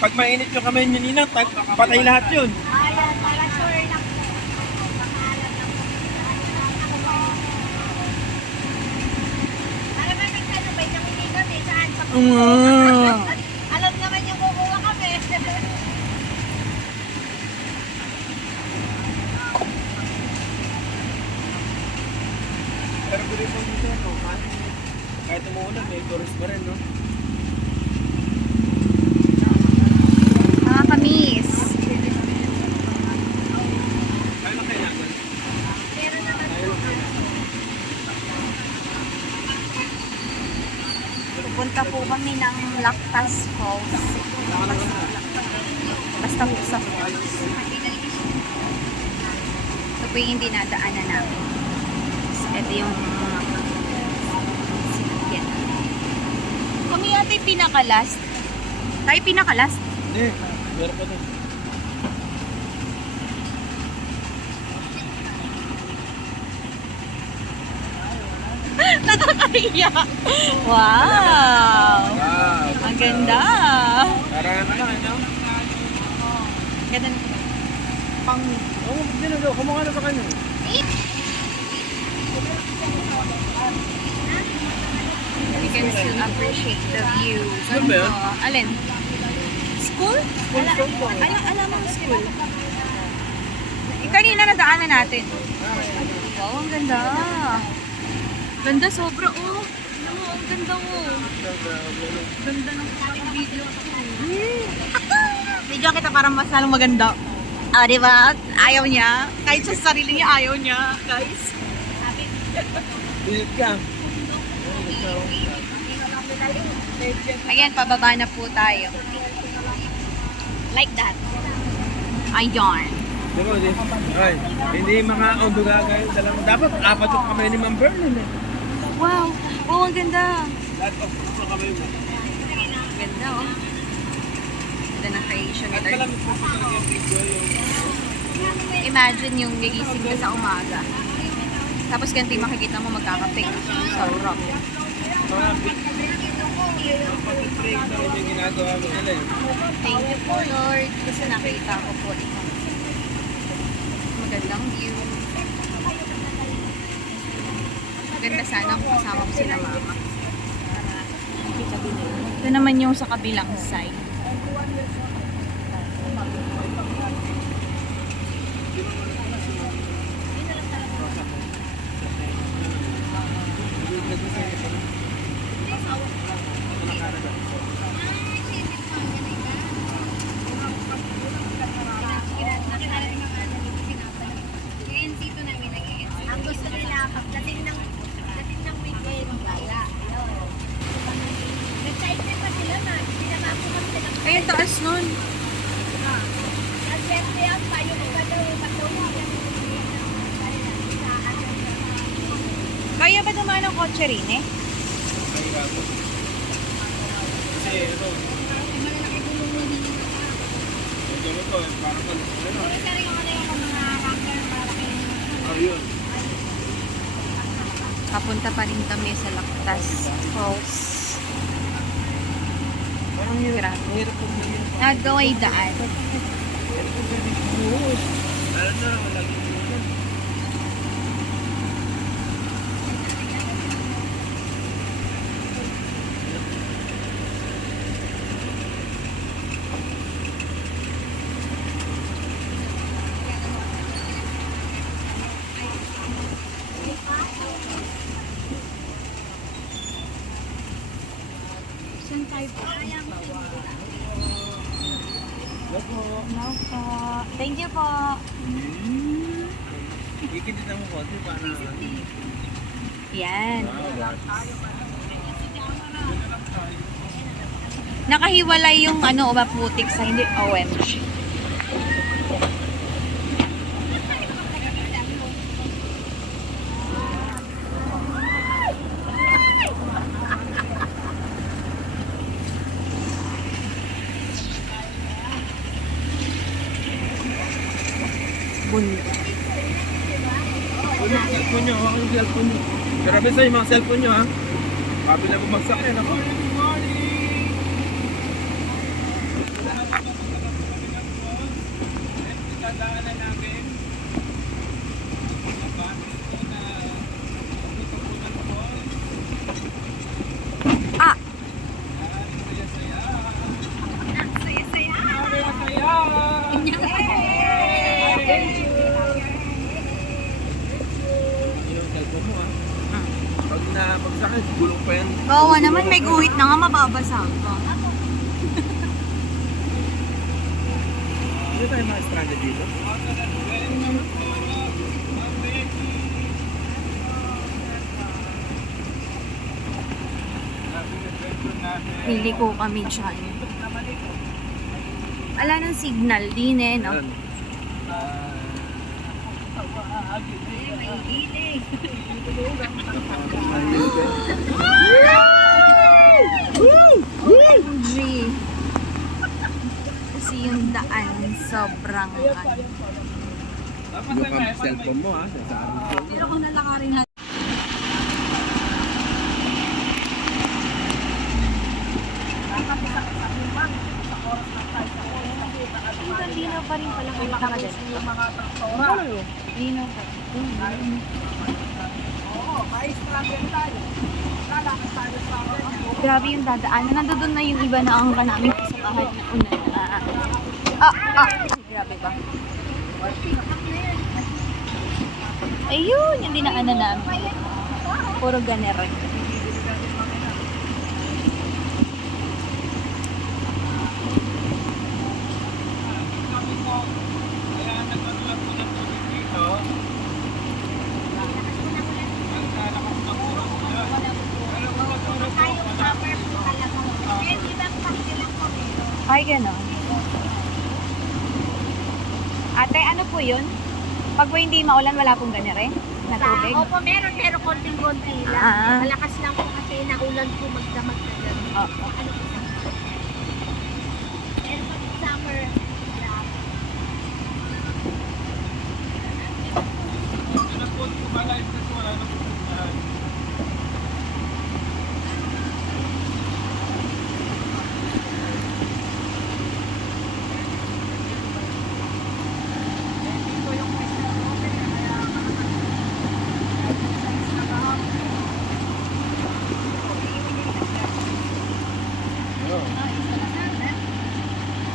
Pag mainit yung kamay niyo, Ninang, patay lahat yun. Ayan, para sure lang po. Alam mo, nagtanong namili kami saan sa Alam naman yung kukuha kami. Pero pwede po dito, no? Kahit umuulan, may tourist pa rin, no? Mga kamis. Kaya na kailangan. Pero naman Kaya na kailangan. Pupunta po kami ng Lactas Falls. Basta po sa falls. Ito po yung hindi nadaanan namin. So, ito yung mga sinakyan. Kami yata yung pinaka-last. Tayo pinaka-last. Hindi, meron pa doon. Nakakaiya. Wow! Wow! Ang ganda. Parang ano, ano? Ganda na. Pang... Oo, hindi na daw. Kumukha na sa kanya. You can still appreciate the view. School ba yun? Alin? School? Alam mo school. Yung kanina nadaanan natin. Wow, ang ganda. Ganda sobra, oh. Alam mo, ang ganda, oh. Ganda ng ating video. Video kita para mas lalong maganda. Ah, di ba? Ayaw niya. Kahit sa sarili niya, ayaw niya, guys. Visit ka. Ayan, pababa na po tayo. Like that. Ayan. Diba, ay, hindi mga Ondugaga yun. Dapat apat yung kamay ni Ma'am Berlin eh. Wow. Oh, ang ganda. Lahat of sa kamay mo. Ganda, oh. Ganda ng creation At nito. malamit po talaga yung video yung... Imagine yung gigising ka sa umaga. Tapos ganito yung makikita mo magkakape. Sarap. Mga pag-pray na rin yung ginagawa mo nila yun. Thank you po, Lord. Kasi nakita ko po ito. Magandang view. Maganda sana kung kasama ko sila mama. Ito naman yung sa kabilang side. Ang gusto nila, pagdating ng weekend, gala. Nag-cycle pa sila na. Pinamako kami sila. Ay, ang taas nun. Ang siyempre yan pa, yung iba daw, matulog yan. Kaya ba dumaan ng kotse rin eh? Ay, gago. Kasi ito, Malalaki gulong mo din. ito ito, parang ano. Isa rin ako na yung mga ranker, malaki. Oh, yun. Papunta pa rin kami sa Lactas Falls. Parang hirap. Grabe. Hirap po na yun. Nagaway daan. Alam na, wala yun. Saan tayo po? Hello po. Thank you po. Ikinita mo konti para... Yan. Nakahiwalay yung ano, maputik sa hindi OMG. Bundok. Huwag yung cellphone nyo, huwag yung cellphone nyo. Grabe sa'yo mga cellphone nyo ha. Kapila bumagsak yan ako. naman may guhit na nga, mababasa ka. Hindi tayo mga stranded dito. Pili ko kami dyan. Wala ng signal din eh, no? Yan. OMG! Kasi yung daan sobrang Yung cellphone mo ha. Sasabi ko. Pero kung nalakarin natin. Linaw pa rin pala kung makakagal. Linaw pa. Grabe yung dadaanan. Nandoon na yung iba na ang kanaming kasamahan na una na. Grabe ba? Ayun, yung dinaanan namin. Puro ganero. Ay, gano'n. Ate, ano po yun? Pag po hindi maulan, wala pong ganere? Na tubig? Opo, meron pero konting-konti lang. Ah. Malakas lang po kasi naulan po magdamag na gano'n. Oo. Ano po sa pero pag summer, grabe.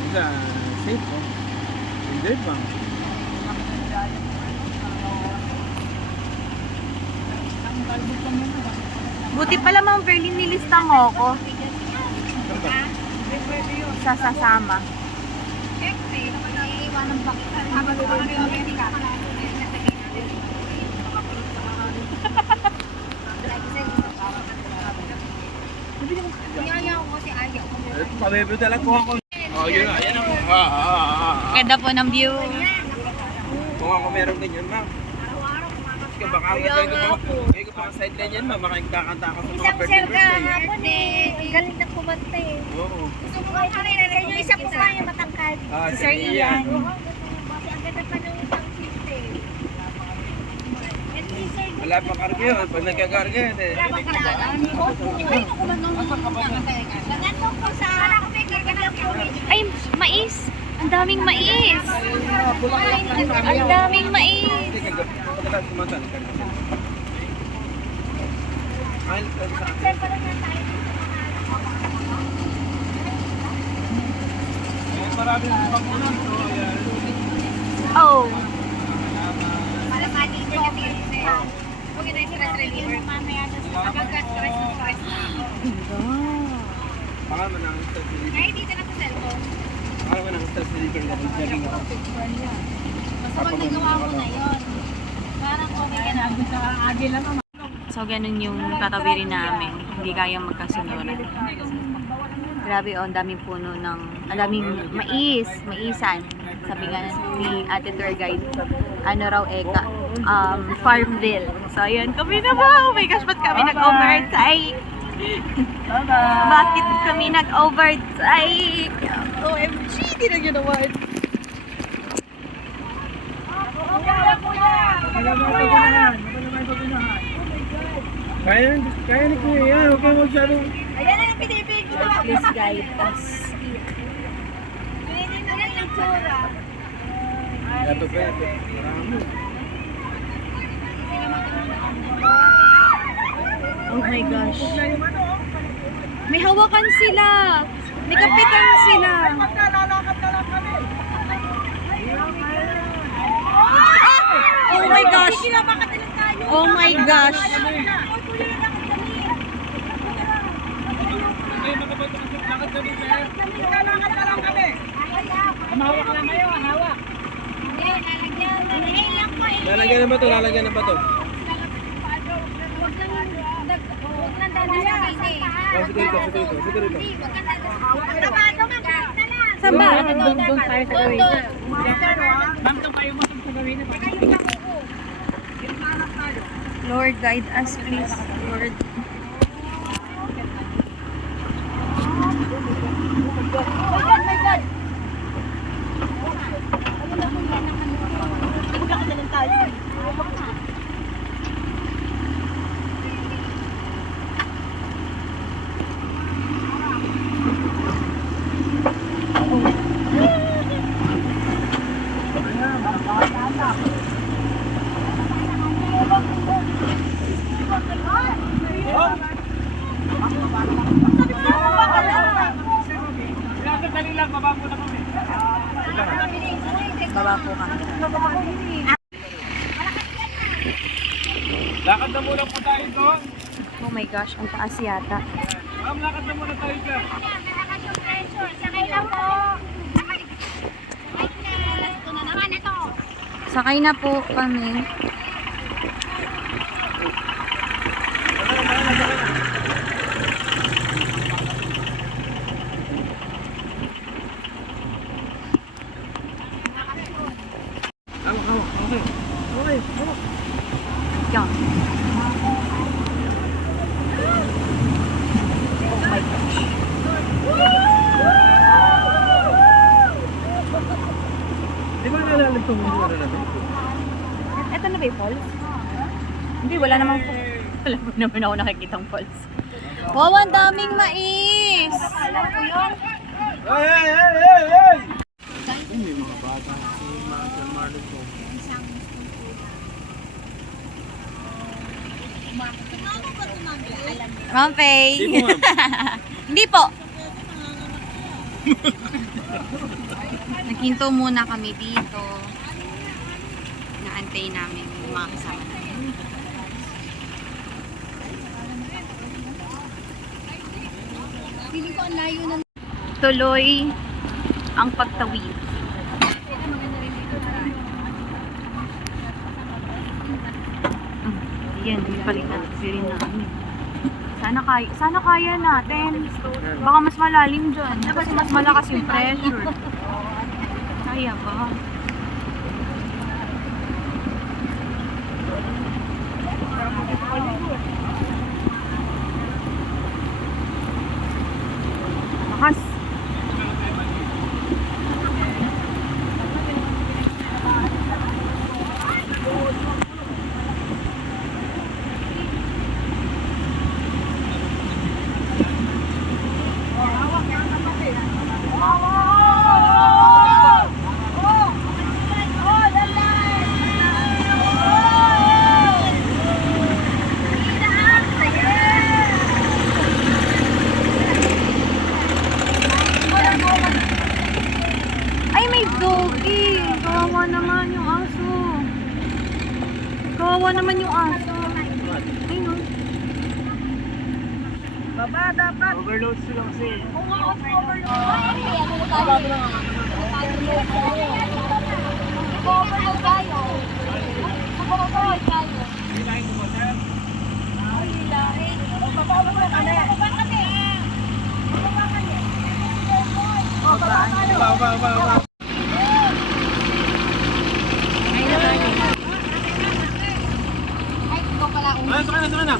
Isa, safe po. Hindi ba? Buti pala, Ma'am Berlin, nilista mo ako sa sasama. Siyempre, iiwanan pa kita. Habang kami ka. Ayaw ko kasi ayaw ko. Pabebe talaga ko ako. Oh, yun na. Yan ako. Ganda po ng view. Kung ako meron ganyan, ma'am. Araw-araw kumakakas. Kasi baka ako kayo ko pa sideline yan, ma'am. Baka nagkakanta ako sa mga Isang birthday sir ka birthday. hapon eh. Ang galing na kumanta eh. Oo. Gusto mo kayo kanina sa inyo, isa po kayo matangkad. Ah, Si Sir Ian. Kasi ang ganda pa ng isang system. Wala pa karga yun. Pag nagkakarga yun eh. Ay, naku man nung nandun po sa Ay, mais! Ang daming mais! Ang daming mais! Hindi ka pagkatapos kumanta. Ay, sa maraming pangkunan to. Oh! para ma-deliver kasi kung yun ay stress reliever, mamaya kapag stress na stress na ako. Baka man ang stress reliever. Ay, dito na sa cellphone. Baka man ang stress reliever na jogging ako. Basta pag nagawa mo na yun, parang okay ka na. Agi lang naman. So, ganun yung tatawirin namin. Hindi kayang magkasunod. Grabe, oh, ang daming puno ng, ang daming maisan. Sabi nga ni ate tour guide, ano raw eka, Farmville. So, ayan, kami na ba? Oh my gosh, ba't kami nag-overtake? Bakit kami nag-overtake? OMG, di na ginawan. Kaya ni Kuya yan. Huwag kayo masyadong... Ayan na yung pinipig ko. Please guide us. Pwede na lang yung tsura. Ito pa ito. Marami. Oh my gosh. May hawakan sila. May kapitan sila. Oh my gosh. Oh my gosh. Lalagyan na ba to? Lalagyan na ba to? Huwag lang dadaan sa kasi. Sige rito, sige rito, sige rito. Huwag kang dadaan. Dumagay na lang. Saan ba? Doon tayo sa gawin na. Ma'am, ito pa yung matang sa gawin na. Lord, guide us, please. Lord. My God! Magkakadalan tayo. Dali lang, baba muna kami. Baba po kami. Lakad na muna po tayo doon. Oh my gosh, ang taas yata. Ma'am, lakad na muna tayo dyan. Malakas yung pressure. Sakay lang po. Ito na naman ito. Sakay na po kami. Hawak. Okay. Okay, hawak. Yan. Oh my gosh. Di ba nalalim itong lugar natin? Ito na ba yung falls? Hindi, wala namang wala mo naman ako nakikitang falls. Wow, ang daming mais! Hey! May mga bata kasi mga San Marlon ko. Ma'am Faye. Hindi po, ma'am. Hindi po. Naghinto muna kami dito. Naantay namin yung mga kasama namin. Tuloy ang pagtawid. Yan, palitan rin namin. Sana kaya natin. Baka mas malalim dyan. Kasi mas malakas yung pressure. Kaya ba? Lakas. Ay, may doggy. Kawawa naman yung aso. Kawawa naman yung aso. Ay, no. Baba, dapat. Overload sila kasi. Kailangan mo ba, sir? Ba. Ay, ikaw pala. Ay, saka na.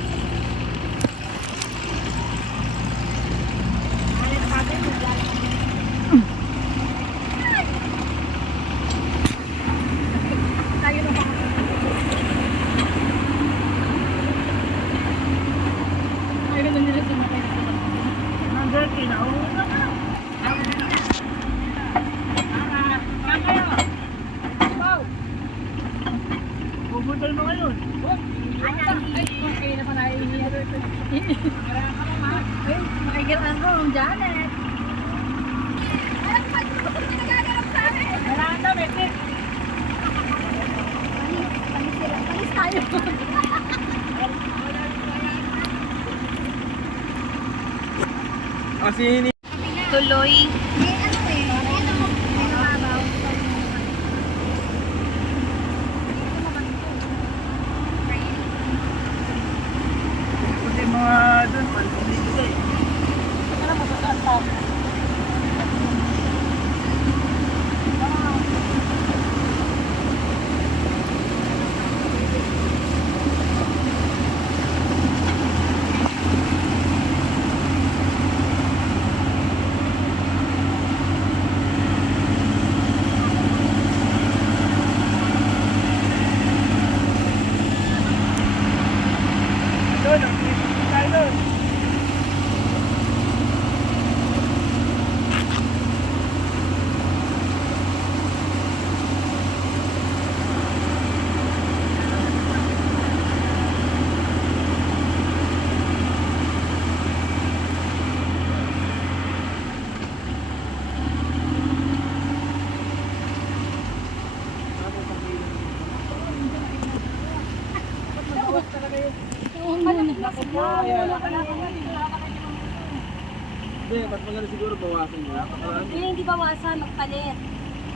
Bubudol mo ngayon. Makikiraan ko, Janet. Alam ko, nagagalap sa akin. Wala na, Betik. Palis tayo. Kasi Tuloy. May ano eh. May nababaw. Doon, ang Christmas tayo doon. Hindi, ba't maganda siguro bawasan nila? Yung hindi bawasan, magpalit.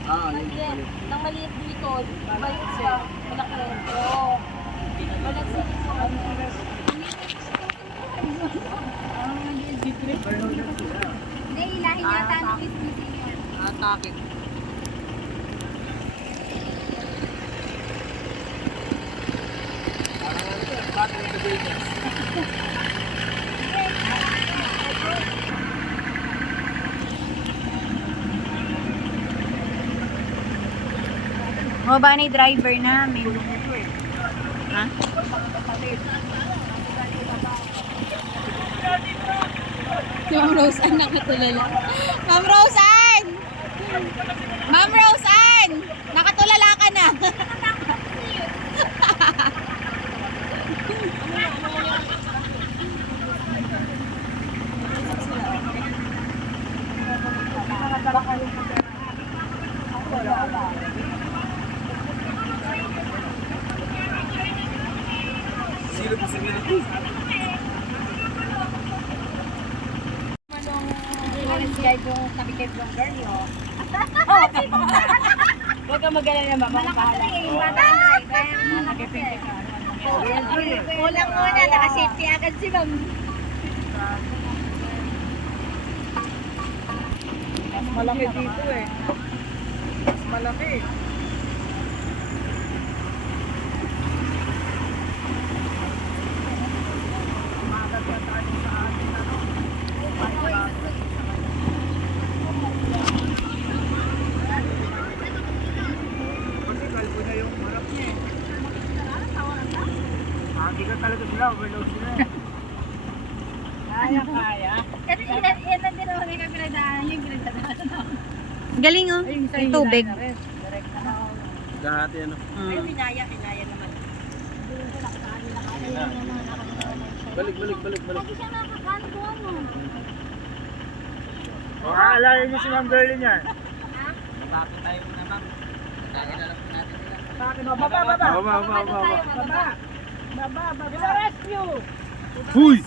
Ah, yun. Maliit. Nang maliit dito, balik sa malaki. Oo. Balik sa dito. Hindi, ilahin yata ng business niya. Atakit. O ba ni driver namin? Ha? Si Ma'am Rose Ann nakatulala. Ma'am Rose Ann! Ma'am Rose Ann! Nakatulala ka na. Sino po sila ito? Yung tabi kay vlogger niyo. Huwag kang mag-alala, mama. Malakas rin, bata Kulang muna, naka-safety agad si ma'am. Mas malaki dito eh. Mas malaki. Kasi kalbo na yung harap niya eh. Hindi ka talaga sila, overload sila eh. Kaya. Kasi yan lang din naman yung pinagdaan, yung pinagdaan. Galing oh. Yung tubig. Dahati ano. Pinaya naman. Balik. Lagi siya nakakano ano. O, aalala niyo si Ma'am Girlie niyan. Baba. Rescue! Huy!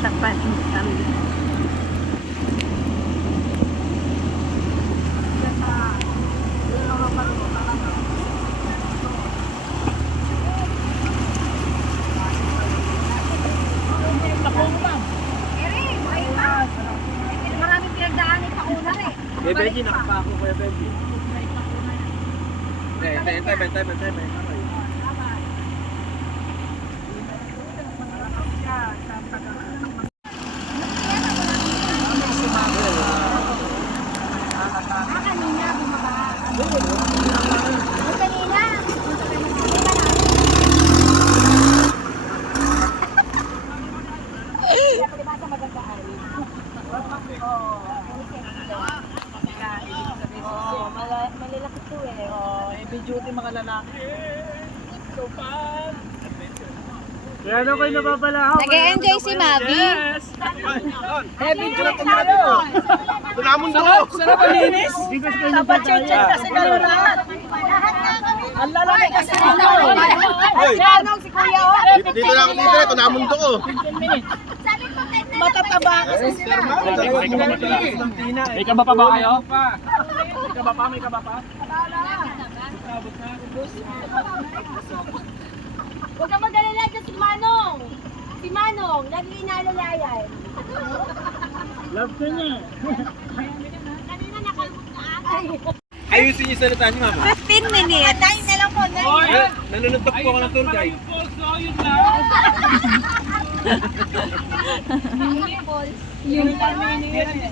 Sa pa-income. Maraming pinagdaan sa una eh. Kaya Benji, nakapako Kuya Benji. Bantay. Kanina bumaba. Kanina. Malalaki to eh. Heavy duty mga lalaki. So fun! Kaya ano kayo nababalahaw? Nag-e-enjoy si Mavi. Yes! Heavy duty tayo! Tunamon do! Sarap malinis! Dapat check kasi kayo lahat! Ang lalaki kasi ano! Hoy! Si Kuya o. Dito na ako dito, tunamon do ko. 15 minutes! Sabi ko kahit na Matataba kasi sila! May kaba pa ba kayo? May kaba pa? Huwag ka mag-alala dyan si Manong. Si Lagi inaalalayan. Love ka niya. Kanina nakalimutan. Ayusin niyo yung salita niyo, mama. 15 minutes. Tayo na lang po. Oh, yan. Nanununtok po ako ng tour guide. Yung falls, oh, yun lang. Yung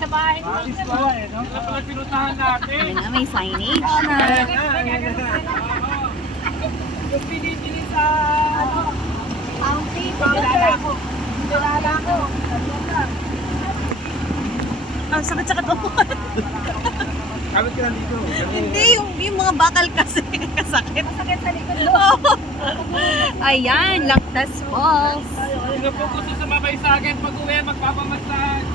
Sa bahay. Alis ko eh, no? Ito pala pinuntahan natin. Ayun na, may signage na. Ayan na. Yung pinipili sa... Fountain. Kilala ko. Ang sakit-sakit ako. Kapit ka lang dito. Hindi, yung mga bakal kasi kasakit. Sakit sa likod. Ayan, Lactas Falls. Sino po gusto sumabay sa akin pag uwi, magpapamassage.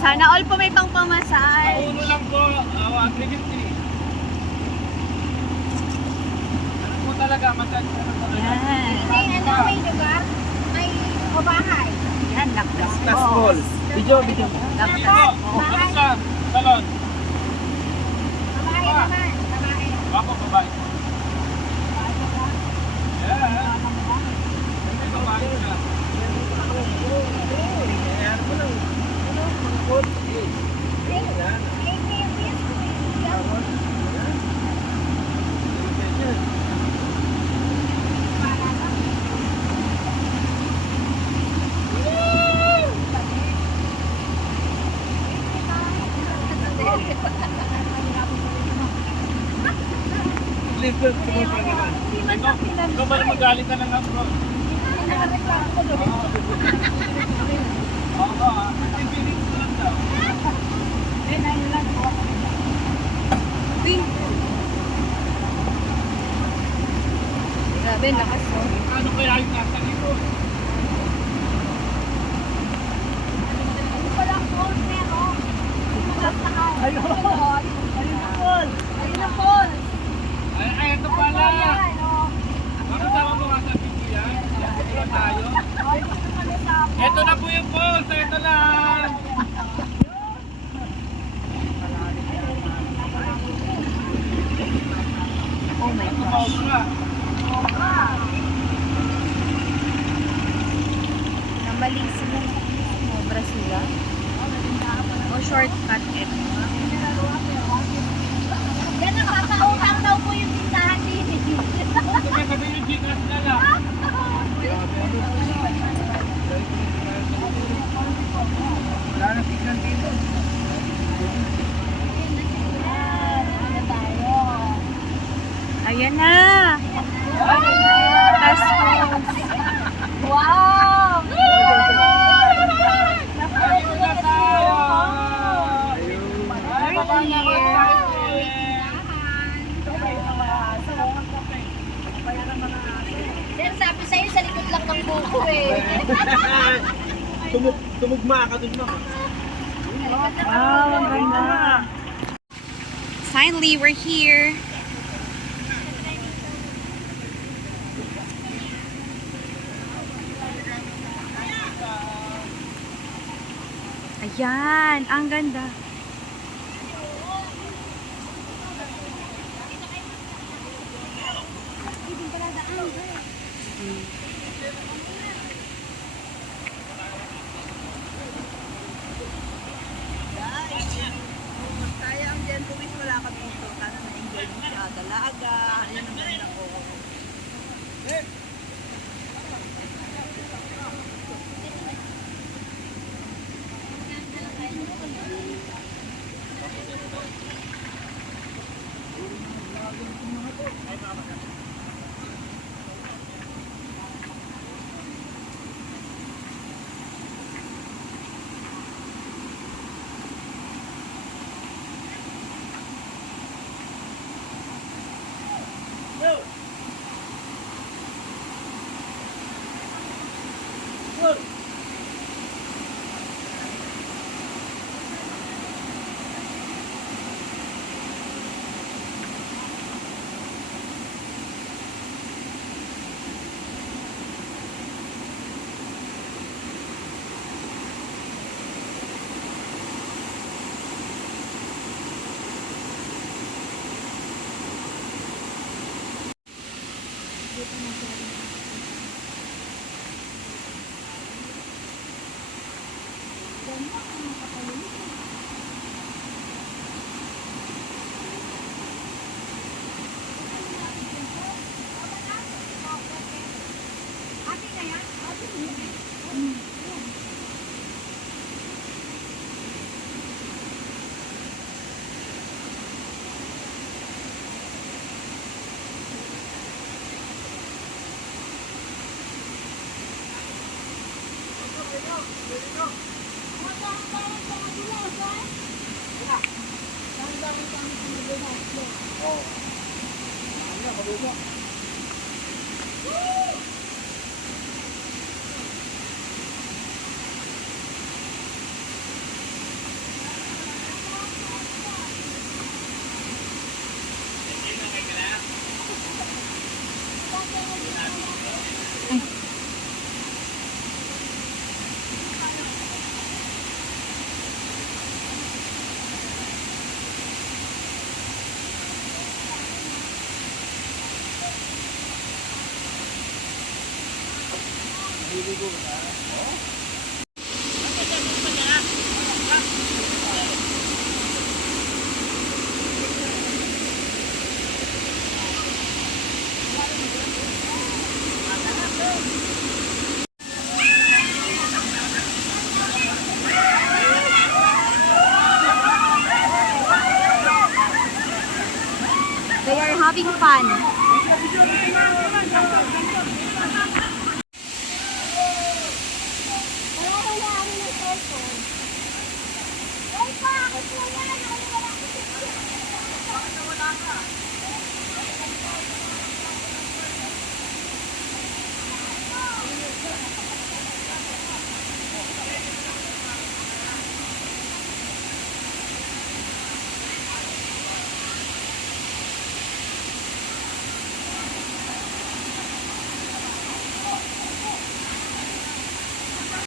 Sana all po may pang pamasahe. Pauno lang po, 150. Ano po talaga, massage ka na talaga. Yan. May may lugar. May bahay. Yan, Lactas Last ball. Falls. Video mo. Lactas Dito, Falls. ano sa salon? Babae naman. Babae. Ako, babae. Yeah. May babae ka. Live ka naman. Ikaw ba na magalit ka ng ako? Oo, 15 minutes lang daw. Grabe, lakas oh. Ano kaya yung nasa dito? Ay, ito pala. Makasama mo nga sa video yan. Ito tayo. Ito na po yung falls. Ito lang. Oh my Ito gosh. sobra. Namalig sila. Sobra sila. O shortcut eh. Yan ang papautang daw po yung tindahan din. Ito may sabi yung Gcash na lang. Wala na signal dito. Ayan na. Lactas Falls. Wow! Dito na tayo. Ay, baba naman tayo. Yan sabi sa'yo, sa likod lang ng buko eh. Tumugma ka dun, mama. Wow, ang ganda. Finally, we're here. Ayan, ang ganda. Sayang dyan, tuwis wala kami dito. Sana na-enjoy mo siya. Dalaga, ano naman ako. They are having fun. Wala ko na ano ng cellphone. Ay, bakit wala? Bakit wala ka?